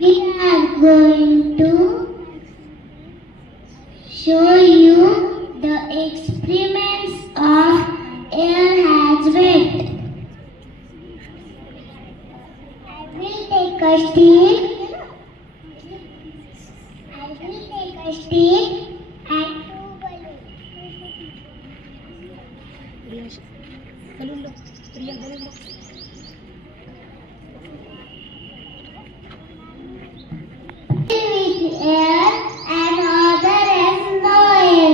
We are going to show you the experiments of air hatch rate. I will take a stick. and two balloons. With air and other as no air.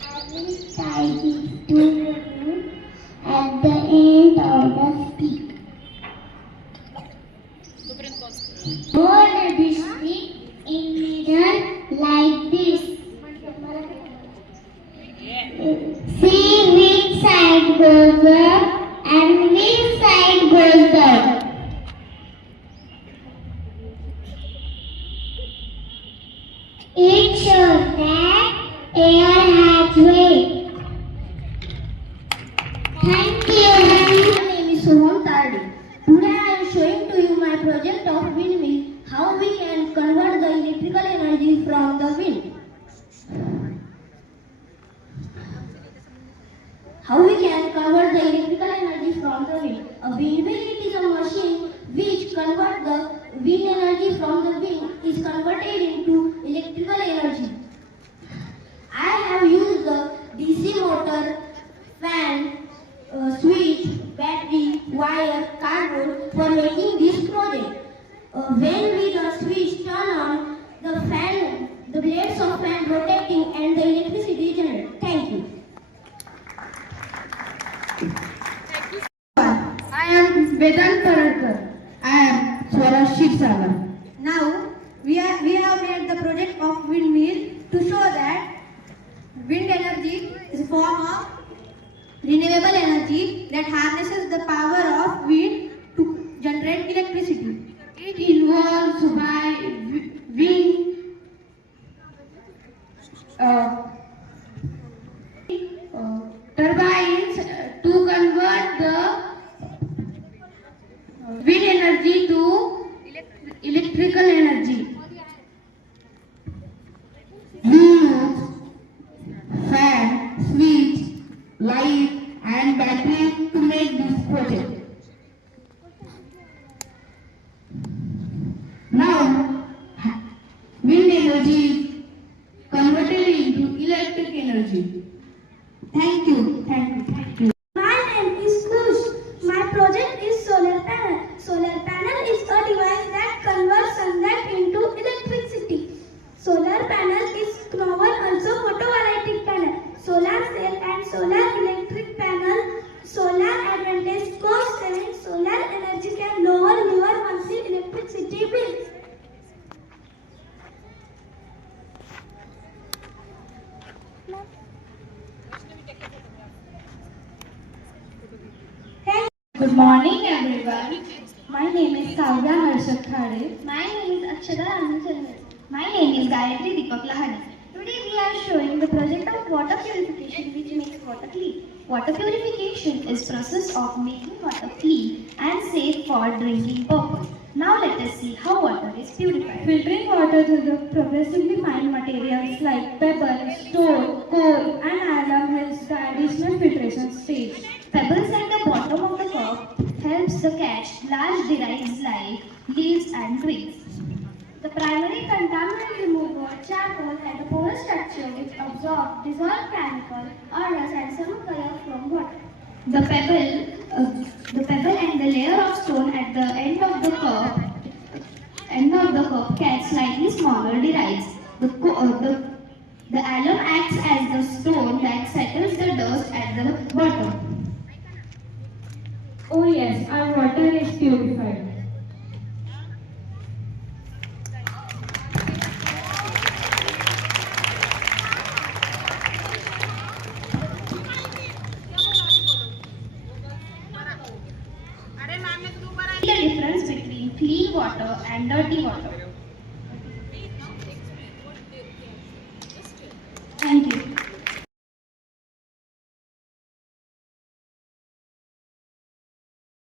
I will tie these two balloons at the end of the stick. Hold the stick in middle like this. See which side goes up and which side goes down. It shows that air has weight. Thank you. My name is Tardi. Today I am showing to you my project of windmill, how we can convert the electrical energy from the wind. How we can convert the electrical energy from the wind. A windmill is a machine which converts the wind energy from the wind is converted into electrical energy. I have used the DC motor, fan, switch, battery, wire, cardboard for making this project. When we the switch turn on, the blades of fan rotating and the electricity generated. Thank you. I am Vedant Paradkar. I am Swaraj Shivsagar. Now we have made the project of windmill to show that wind energy is a form of renewable energy that harnesses the power of wind to generate electricity. It involves by wind turbines to convert the wind energy to electrical energy. We use fan, switch, light and battery to make this project. Now, wind energy is converted into electric energy. Thank you. My name is Kush. My project is solar panel. Solar panel is a device that converts sunlight into electricity. Solar panel is known also photovoltaic panel. Solar cell and solar electric panel. Solar advantage cost saving. Solar energy can lower your monthly electricity bills. Good morning, everyone. My name is Kavya Harshad Khare. My name is Akshara Anand. My name is Gayatri Deepak Lahani. Today we are showing the project of water purification which makes water clean. Water purification is process of making water clean and safe for drinking purpose. Now let us see how water is purified. Filtering water through the progressively fine materials like pebbles, stone, coal and alum helps the additional filtration stage. Pebbles at the bottom of the cup helps the catch large derives like leaves and twigs. The primary contaminant remover, charcoal, had a porous structure which absorbed dissolved chemical, odors and some color from water. The pebble and the layer of stone at the end of the cup catch slightly smaller derives. The alum acts as the stone that settles the dust at the bottom. Oh yes, our water is purified. The difference between clean water and dirty water.